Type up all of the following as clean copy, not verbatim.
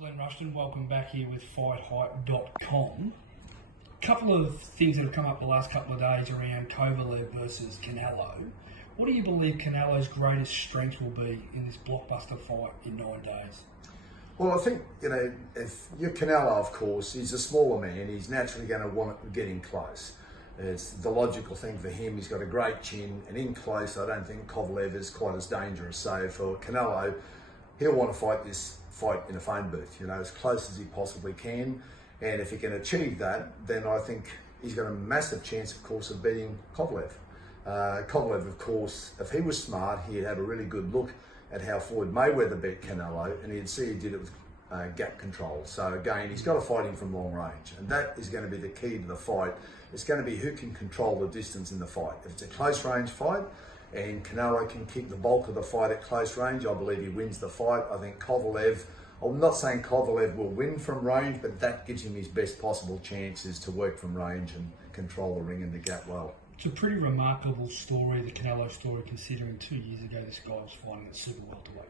Glenn Rushton, welcome back here with FightHype.com. A couple of things that have come up the last couple of days around Kovalev versus Canelo. What do you believe Canelo's greatest strength will be in this blockbuster fight in 9 days? Well, I think, if you're Canelo, of course, he's a smaller man. He's naturally going to want to get in close. It's the logical thing for him. He's got a great chin, and in close, I don't think Kovalev is quite as dangerous. So for Canelo, he'll want to fight this fight in a phone booth, as close as he possibly can. And if he can achieve that, then I think he's got a massive chance, of course, of beating Kovalev. Kovalev, of course, if he was smart, he'd have a really good look at how Floyd Mayweather beat Canelo, and he'd see he did it with gap control. So again, he's got to fight him from long range, and that is going to be the key to the fight. It's going to be who can control the distance in the fight. If it's a close range fight, and Canelo can keep the bulk of the fight at close range, I believe he wins the fight. I think Kovalev, I'm not saying Kovalev will win from range, but that gives him his best possible chances to work from range and control the ring and the gap well. It's a pretty remarkable story, the Canelo story, considering 2 years ago this guy was fighting at super welterweight.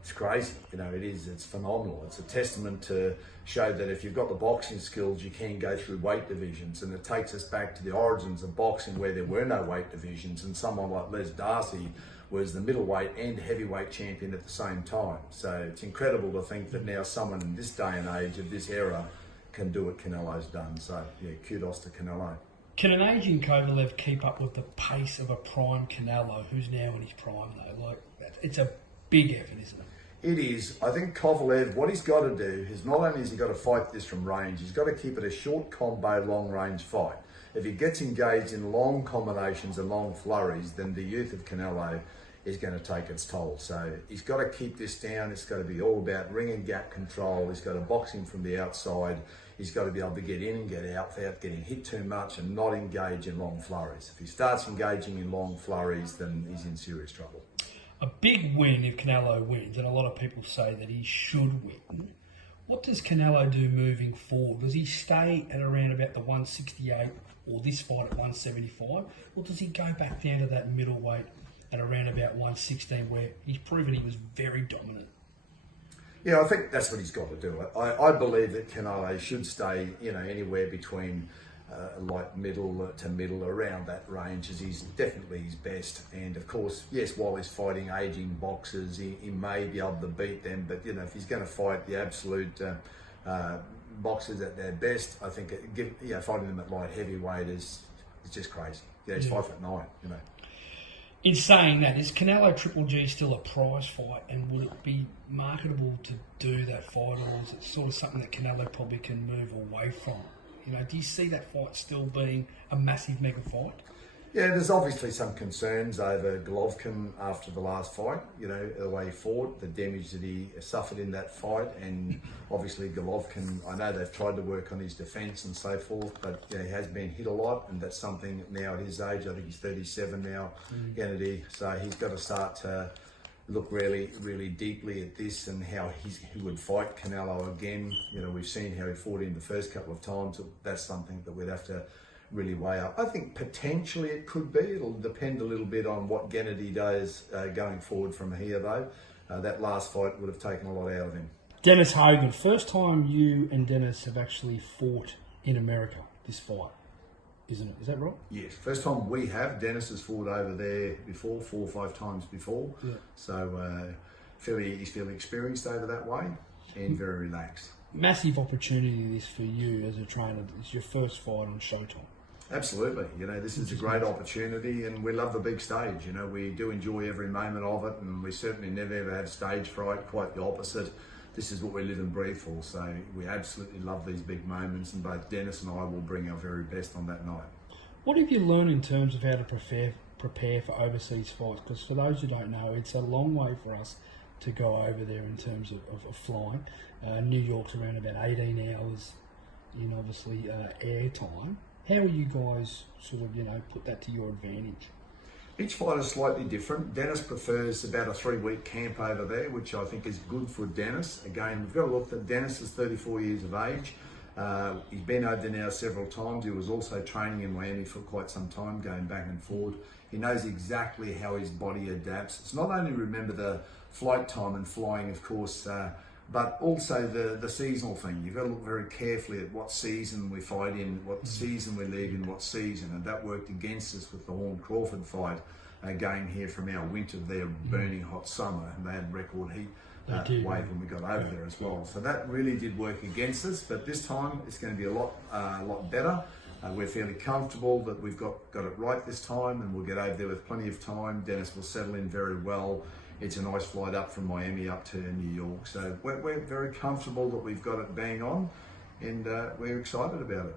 It's crazy, it is, it's phenomenal. It's a testament to show that if you've got the boxing skills, you can go through weight divisions, and it takes us back to the origins of boxing where there were no weight divisions, and someone like Les Darcy was the middleweight and heavyweight champion at the same time. So it's incredible to think that now someone in this day and age of this era can do what Canelo's done. So yeah, kudos to Canelo. Can an aging Kovalev keep up with the pace of a prime Canelo, who's now in his prime though? It's a big effort, isn't it? It is. I think Kovalev, what he's got to do is not only has he got to fight this from range, he's got to keep it a short combo, long range fight. If he gets engaged in long combinations and long flurries, then the youth of Canelo is going to take its toll. So he's got to keep this down. It's got to be all about ring and gap control. He's got to box him from the outside. He's got to be able to get in and get out without getting hit too much and not engage in long flurries. If he starts engaging in long flurries, then he's in serious trouble. A big win if Canelo wins, and a lot of people say that he should win. What does Canelo do moving forward? Does he stay at around about the 168 or this fight at 175? Or does he go back down to that middleweight at around about 116 where he's proven he was very dominant? Yeah, I think that's what he's got to do. I believe that Canelo should stay, anywhere between light middle to middle, around that range, as he's definitely his best. And of course, yes, while he's fighting aging boxers, he may be able to beat them. But if he's going to fight the absolute boxers at their best, I think fighting them at light heavyweight is just crazy. He's 5'9". In saying that, is Canelo Triple G still a prize fight, and would it be marketable to do that fight, or is it sort of something that Canelo probably can move away from? Do you see that fight still being a massive mega fight? Yeah, there's obviously some concerns over Golovkin after the last fight, the way he fought, the damage that he suffered in that fight, and obviously Golovkin, I know they've tried to work on his defence and so forth, but he has been hit a lot, and that's something now at his age, I think he's 37 now, Kennedy, so he's got to start to look really, really deeply at this and how he would fight Canelo again. We've seen how he fought him the first couple of times. So that's something that we'd have to really weigh up. I think potentially it could be. It'll depend a little bit on what Kennedy does going forward from here, though. That last fight would have taken a lot out of him. Dennis Hogan, first time you and Dennis have actually fought in America, this fight, isn't it? Is that right? Yes, first time we have. Dennis has fought over there before, 4 or 5 times before. Yeah. So he's fairly experienced over that way and very relaxed. Massive opportunity this for you as a trainer. It's your first fight on Showtime. Absolutely. This is a great opportunity, and we love the big stage. We do enjoy every moment of it, and we certainly never ever have stage fright, quite the opposite. This is what we live and breathe for, so we absolutely love these big moments, and both Dennis and I will bring our very best on that night. What have you learned in terms of how to prepare for overseas fights? Because for those who don't know, it's a long way for us to go over there in terms of flying. New York's around about 18 hours in obviously air time. How will you guys sort of, put that to your advantage? Each fight is slightly different. Dennis prefers about a 3-week camp over there, which I think is good for Dennis. Again, we've got to look that Dennis is 34 years of age. He's been over there now several times. He was also training in Miami for quite some time, going back and forward. He knows exactly how his body adapts. It's not only remember the flight time and flying, of course, but also the seasonal thing. You've got to look very carefully at what season we fight in, what season we leave in, what season, and that worked against us with the Horn-Crawford fight, going here from our winter, their burning hot summer, and they had record heat wave when we got over there as well. So that really did work against us, but this time it's going to be a lot better. We're fairly comfortable that we've got it right this time, and we'll get over there with plenty of time. Dennis will settle in very well. It's a nice flight up from Miami up to New York. So we're very comfortable that we've got it bang on, and we're excited about it.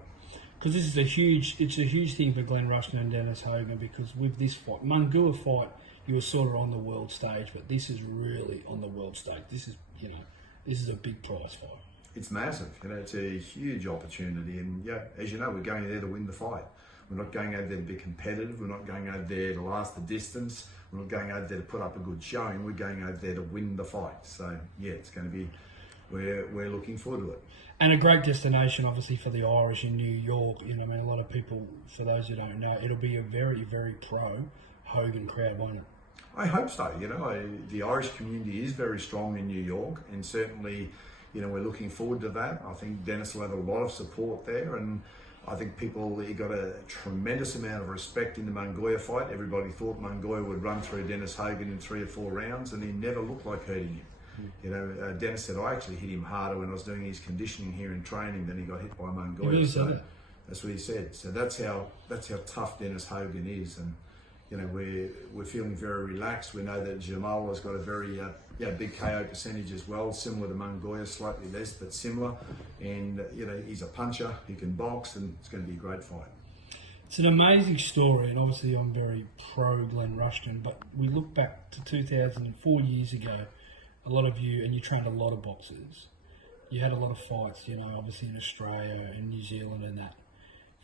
Because this is a huge thing for Glenn Rushton and Dennis Hogan, because with this fight, Mungua fight, you were sort of on the world stage, but this is really on the world stage. This is a big prize fight. It's massive, it's a huge opportunity, and as you know, we're going there to win the fight. We're not going over there to be competitive, we're not going over there to last the distance, we're not going over there to put up a good showing, we're going over there to win the fight. So it's going to be, we're looking forward to it. And a great destination, obviously, for the Irish in New York. I mean, a lot of people, for those who don't know, it'll be a very, very pro-Hogan crowd, won't it? I hope so. The Irish community is very strong in New York, and certainly, we're looking forward to that. I think Dennis will have a lot of support there, and I think he got a tremendous amount of respect in the Mungua fight. Everybody thought Mungua would run through Dennis Hogan in 3 or 4 rounds, and he never looked like hurting him. Dennis said, I actually hit him harder when I was doing his conditioning here in training than he got hit by Mungua. So that's what he said. So that's how tough Dennis Hogan is, and we're feeling very relaxed. We know that Jamal has got a very big KO percentage as well, similar to Mungua, slightly less but similar. And he's a puncher, he can box, and it's going to be a great fight. It's an amazing story, and obviously I'm very pro Glenn Rushton, but we look back to 2004 years ago. A lot of you, and you trained a lot of boxers. You had a lot of fights, obviously in Australia and New Zealand and that.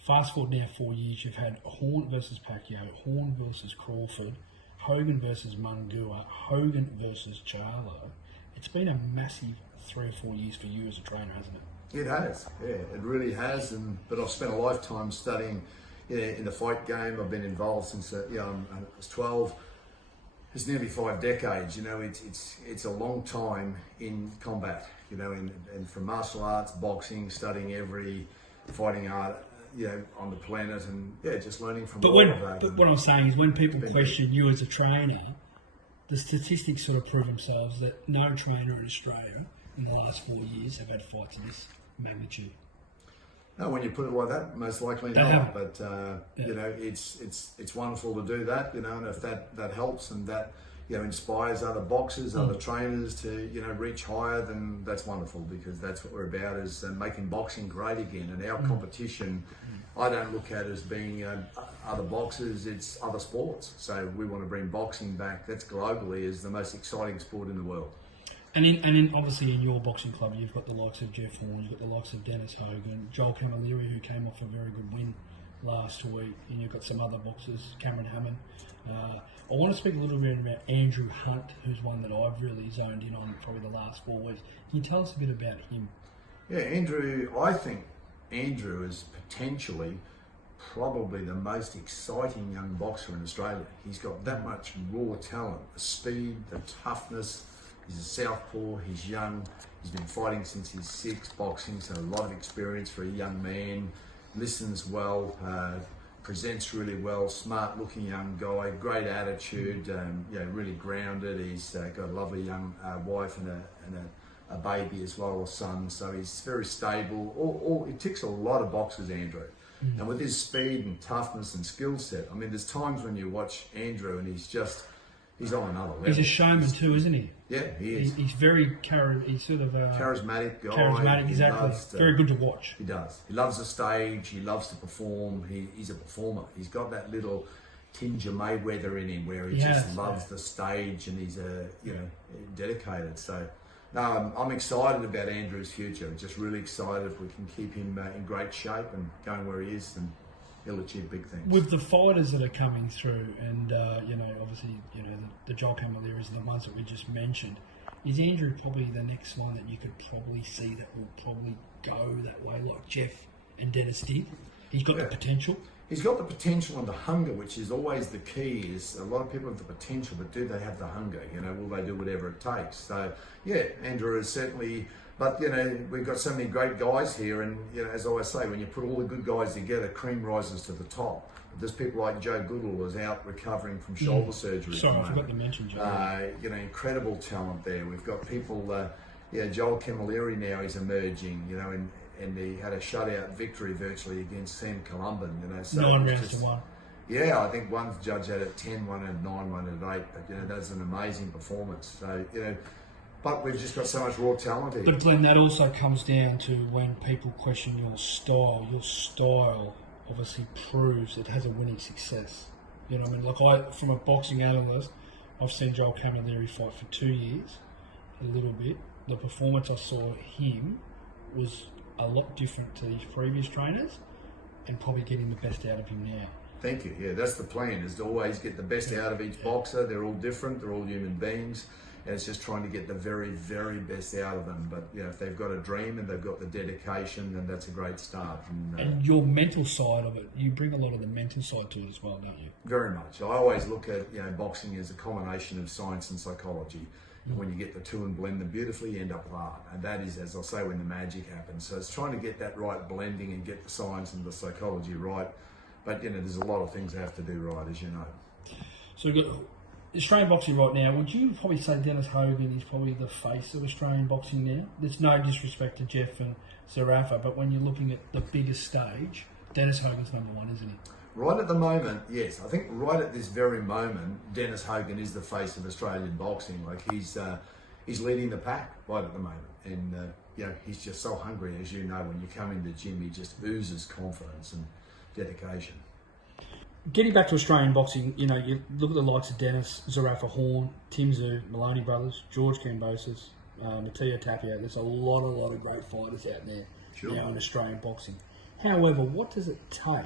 Fast forward now 4 years, you've had Horn versus Pacquiao, Horn versus Crawford, Hogan versus Mungua, Hogan versus Charlo. It's been a massive 3 or 4 years for you as a trainer, hasn't it? It has, it really has. But I've spent a lifetime studying in the fight game. I've been involved since I was 12. It's nearly 5 decades. It's a long time in combat. And from martial arts, boxing, studying every fighting art, on the planet, and just learning from all of that. But what I'm saying is, when people question you as a trainer, the statistics sort of prove themselves that no trainer in Australia in the last 4 years have had fights of this magnitude. No, when you put it like that, most likely not. But it's wonderful to do that, and if that helps and that inspires other boxers, other trainers to reach higher, then that's wonderful, because that's what we're about, is making boxing great again. And our competition, I don't look at as being other boxers, it's other sports. So we want to bring boxing back. That's globally is the most exciting sport in the world. And obviously in your boxing club, you've got the likes of Jeff Horn, you've got the likes of Dennis Hogan, Joel Camilleri, who came off a very good win last week, and you've got some other boxers, Cameron Hammond. I want to speak a little bit about Andrew Hunt, who's one that I've really zoned in on probably the last 4 weeks. Can you tell us a bit about him? Yeah, Andrew, I think Andrew is potentially probably the most exciting young boxer in Australia. He's got that much raw talent, the speed, the toughness. He's a southpaw, he's young, he's been fighting since he's 6, boxing, so a lot of experience for a young man, listens well, presents really well, smart looking young guy, great attitude, really grounded. He's got a lovely young wife and a baby as well, a son, so he's very stable. He ticks a lot of boxes, Andrew. And with his speed and toughness and skill set, I mean, there's times when you watch Andrew and he's on another level. He's a showman too, isn't he? Yeah, he is. He's very charismatic guy. Charismatic, exactly. Very good to watch. He does. He loves the stage. He loves to perform. He's a performer. He's got that little tinge of Mayweather in him, where he just loves the stage, and he's dedicated. So, I'm excited about Andrew's future. Just really excited if we can keep him in great shape and going where he is, and he'll achieve big things. With the fighters that are coming through, and obviously, the Joel Camilleras and the ones that we just mentioned, is Andrew probably the next one that you could probably see that will probably go that way, like Jeff and Dennis did? He's got the potential. He's got the potential and the hunger, which is always the key. Is a lot of people have the potential, but do they have the hunger? Will they do whatever it takes? So, yeah, Andrew is certainly. But we've got so many great guys here, and as I always say, when you put all the good guys together, cream rises to the top. There's people like Joe Goodall who's out recovering from shoulder surgery. Sorry, I forgot to mention Joe. Incredible talent there. We've got people. Joel Camilleri now is emerging. And he had a shutout victory virtually against Sam Columban. So 9 rounds to 1. Yeah, I think one judge had it 10, one had 9, one had 8. But that's an amazing performance. So but we've just got so much raw talent here. But Glenn, that also comes down to when people question your style. Your style obviously proves it has a winning success. You know what I mean? From a boxing analyst, I've seen Joel Camilleri fight for 2 years, a little bit. The performance I saw him was a lot different to his previous trainers, and probably getting the best out of him now. Thank you. Yeah, that's the plan, is to always get the best out of each boxer. They're all different. They're all human beings. And it's just trying to get the very, very best out of them. But if they've got a dream and they've got the dedication, then that's a great start. And your mental side of it, you bring a lot of the mental side to it as well, don't you? Very much. I always look at boxing as a combination of science and psychology. And when you get the two and blend them beautifully, you end up with art. And that is, as I say, when the magic happens. So it's trying to get that right blending and get the science and the psychology right. But there's a lot of things that have to do right, as you know. So we've got Australian boxing right now. Would you probably say Dennis Hogan is probably the face of Australian boxing now? There's no disrespect to Jeff and Zerafa, but when you're looking at the biggest stage, Dennis Hogan's number one, isn't he? Right at the moment, yes. I think right at this very moment, Dennis Hogan is the face of Australian boxing. Like he's leading the pack right at the moment, and he's just so hungry. As you know, when you come in the gym, he just oozes confidence and dedication. Getting back to Australian boxing, you look at the likes of Dennis, Zerafa Horn, Tim Tszyu, Maloney Brothers, George Kambosos, Matteo Tapia. There's a lot of great fighters out there now in Australian boxing. However, what does it take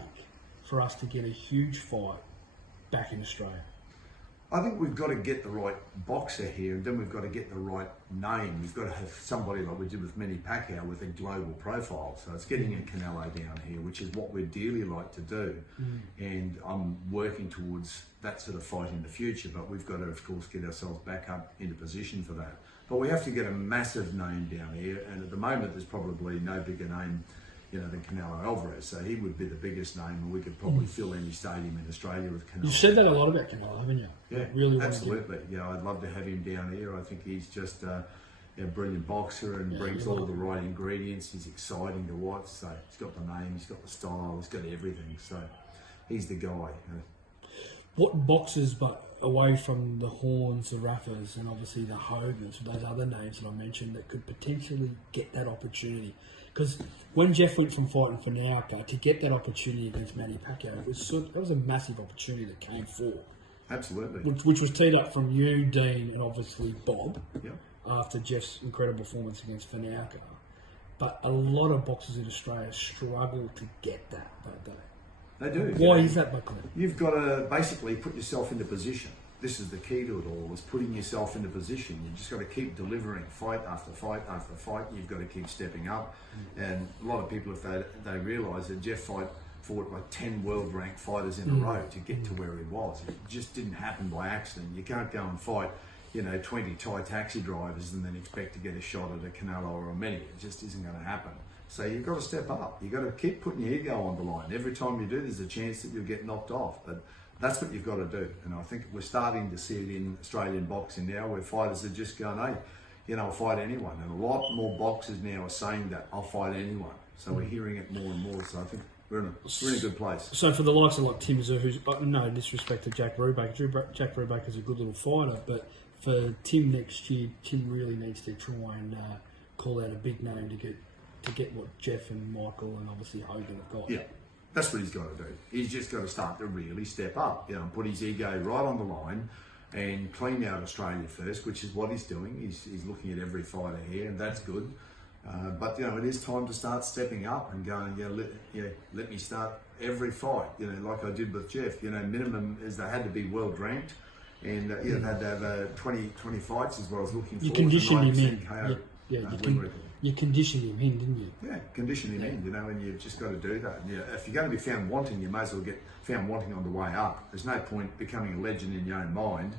for us to get a huge fight back in Australia? I think we've got to get the right boxer here, and then we've got to get the right name. We've got to have somebody like we did with Manny Pacquiao with a global profile. So it's getting a Canelo down here, which is what we'd dearly like to do. And I'm working towards that sort of fight in the future, but we've got to, of course, get ourselves back up into position for that. But we have to get a massive name down here, and at the moment there's probably no bigger name than Canelo Alvarez, so he would be the biggest name, and we could probably fill any stadium in Australia with Canelo. You've said that a lot about Canelo, haven't you? Yeah, really, absolutely. I'd love to have him down here. I think he's just a brilliant boxer and brings all the right ingredients. He's exciting to watch. So he's got the name, he's got the style, he's got everything. So he's the guy. What boxers, but away from the Horns, the Raffas, and obviously the Hogans, those other names that I mentioned, that could potentially get that opportunity? Because when Jeff went from fighting for Nauka to get that opportunity against Manny Pacquiao, that was a massive opportunity that came forward. Absolutely. Which was teed up from you, Dean, and obviously Bob, yep, after Jeff's incredible performance against Fanauka. But a lot of boxers in Australia struggle to get that, don't they? They do. Why is that, Buckley? You've got to basically put yourself into position. This is the key to it all, is putting yourself into position. You just got to keep delivering fight after fight after fight. You've got to keep stepping up. And a lot of people, if they realise that Jeff fought like 10 world-ranked fighters in a row to get to where he was. It just didn't happen by accident. You can't go and fight 20 Thai taxi drivers and then expect to get a shot at a Canelo or a Manny. It just isn't going to happen. So you've got to step up. You've got to keep putting your ego on the line. Every time you do, there's a chance that you'll get knocked off. But that's what you've got to do. And I think we're starting to see it in Australian boxing now, where fighters are just going, hey, I'll fight anyone. And a lot more boxers now are saying that, I'll fight anyone. So we're hearing it more and more. So I think we're in a good place. So for the likes of like Tim Tszyu, who's no disrespect to Jack Brubaker, Jack Brubaker's a good little fighter, but for Tim next year, Tim really needs to try and call out a big name to get what Jeff and Michael and obviously Hogan have got. Yeah, that's what he's got to do. He's just got to start to really step up, and put his ego right on the line and clean out Australia first, which is what he's doing. He's looking at every fighter here, and that's good. But it is time to start stepping up and going, let me start every fight, like I did with Jeff. Minimum is they had to be world ranked, and they had to have 20 fights is what I was looking for. You condition him in. KO, You conditioned him in, didn't you? Yeah, condition him in, you know, and you've just got to do that. And, if you're going to be found wanting, you may as well get found wanting on the way up. There's no point becoming a legend in your own mind,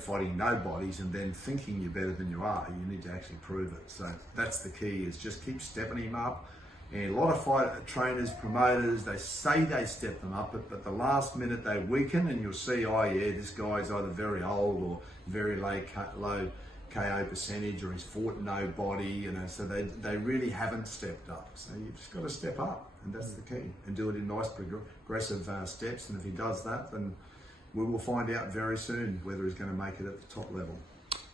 fighting nobodies and then thinking you're better than you are. You need to actually prove it. So that's the key, is just keep stepping him up. And a lot of fight trainers, promoters, they say they step them up, but the last minute they weaken, and you'll see, oh yeah, this guy's either very old or very low KO percentage, or he's fought nobody, so they really haven't stepped up. So you've just got to step up, and that's the key, and do it in nice progressive steps. And if he does that, then we will find out very soon whether he's going to make it at the top level.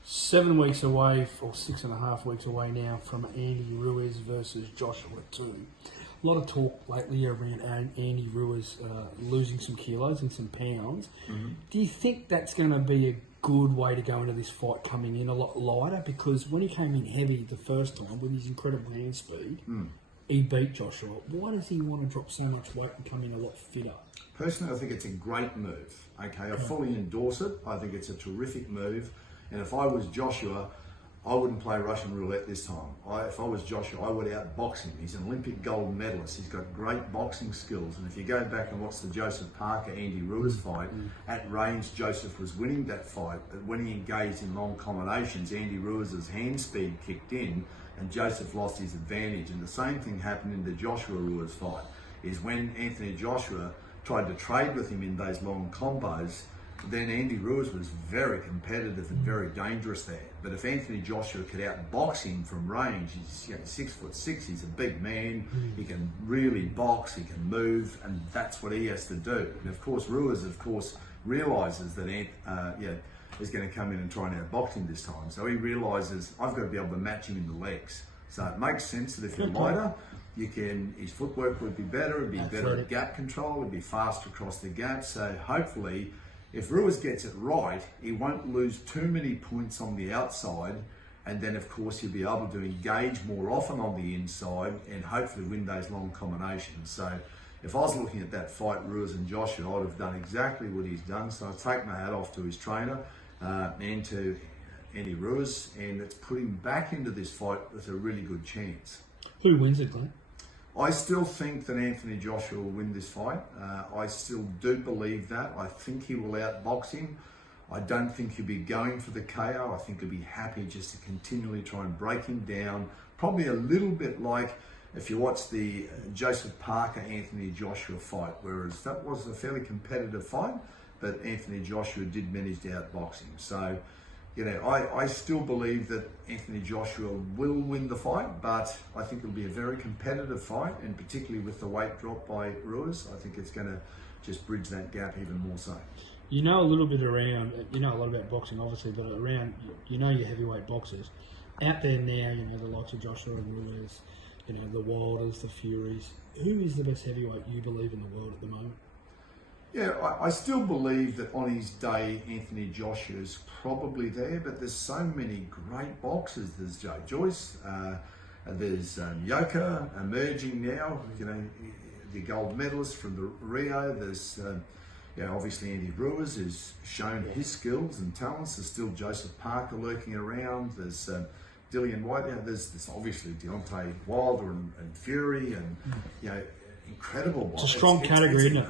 7 weeks away, or 6.5 weeks away now, from Andy Ruiz versus Joshua 2. A lot of talk lately around Andy Ruiz losing some kilos and some pounds. Do you think that's going to be a good way to go into this fight, coming in a lot lighter? Because when he came in heavy the first time with his incredible hand speed, he beat Joshua. Why does he want to drop so much weight and come in a lot fitter? Personally, I think it's a great move. Okay, I fully endorse it. I think it's a terrific move. And if I was Joshua, I wouldn't play Russian roulette this time. If I was Joshua, I would outbox him. He's an Olympic gold medalist. He's got great boxing skills. And if you go back and watch the Joseph Parker-Andy Ruiz fight, at range, Joseph was winning that fight. But when he engaged in long combinations, Andy Ruiz's hand speed kicked in, and Joseph lost his advantage. And the same thing happened in the Joshua Ruiz fight, is when Anthony Joshua tried to trade with him in those long combos, then Andy Ruiz was very competitive and very dangerous there. But if Anthony Joshua could outbox him from range, he's 6'6", he's a big man, he can really box, he can move, and that's what he has to do. And of course, Ruiz, realises that is going to come in and try and outbox him this time. So he realises, I've got to be able to match him in the legs. So it makes sense that if you're lighter, his footwork would be better, it'd be better at gap control, it'd be faster across the gap. So hopefully, if Ruiz gets it right, he won't lose too many points on the outside, and then of course he'll be able to engage more often on the inside and hopefully win those long combinations. So if I was looking at that fight, Ruiz and Joshua, I would have done exactly what he's done. So I take my hat off to his trainer and to Andy Ruiz, and it's put him back into this fight with a really good chance. Who wins it, Glenn? I still think that Anthony Joshua will win this fight. I still do believe that. I think he will outbox him. I don't think he'll be going for the KO. I think he'll be happy just to continually try and break him down. Probably a little bit like if you watch the Joseph Parker-Anthony Joshua fight, whereas that was a fairly competitive fight, but Anthony Joshua did manage to outbox him. So, I still believe that Anthony Joshua will win the fight, but I think it'll be a very competitive fight, and particularly with the weight drop by Ruiz, I think it's going to just bridge that gap even more so. You know a little bit around, you know a lot about boxing obviously, but around, your heavyweight boxers. Out there now, the likes of Joshua and Ruiz, the Wilders, the Furies. Who is the best heavyweight you believe in the world at the moment? Yeah, I still believe that on his day, Anthony Joshua's probably there, but there's so many great boxers. There's Joe Joyce, there's Yoka emerging now, the gold medalist from the Rio. There's, obviously Andy Ruiz has shown his skills and talents. There's still Joseph Parker lurking around. There's Dillian White. There's obviously Deontay Wilder and Fury, and incredible. It's a strong category, isn't it?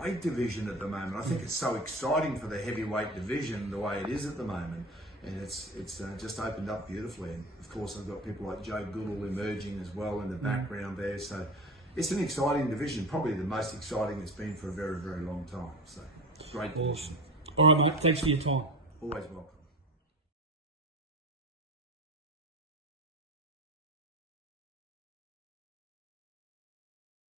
Great division at the moment. I think it's so exciting for the heavyweight division the way it is at the moment, and it's just opened up beautifully. And of course, I've got people like Joe Goodall emerging as well in the background there. So it's an exciting division, probably the most exciting it's been for a very, very long time. So great division. Awesome. All right, mate. Thanks for your time. Always welcome.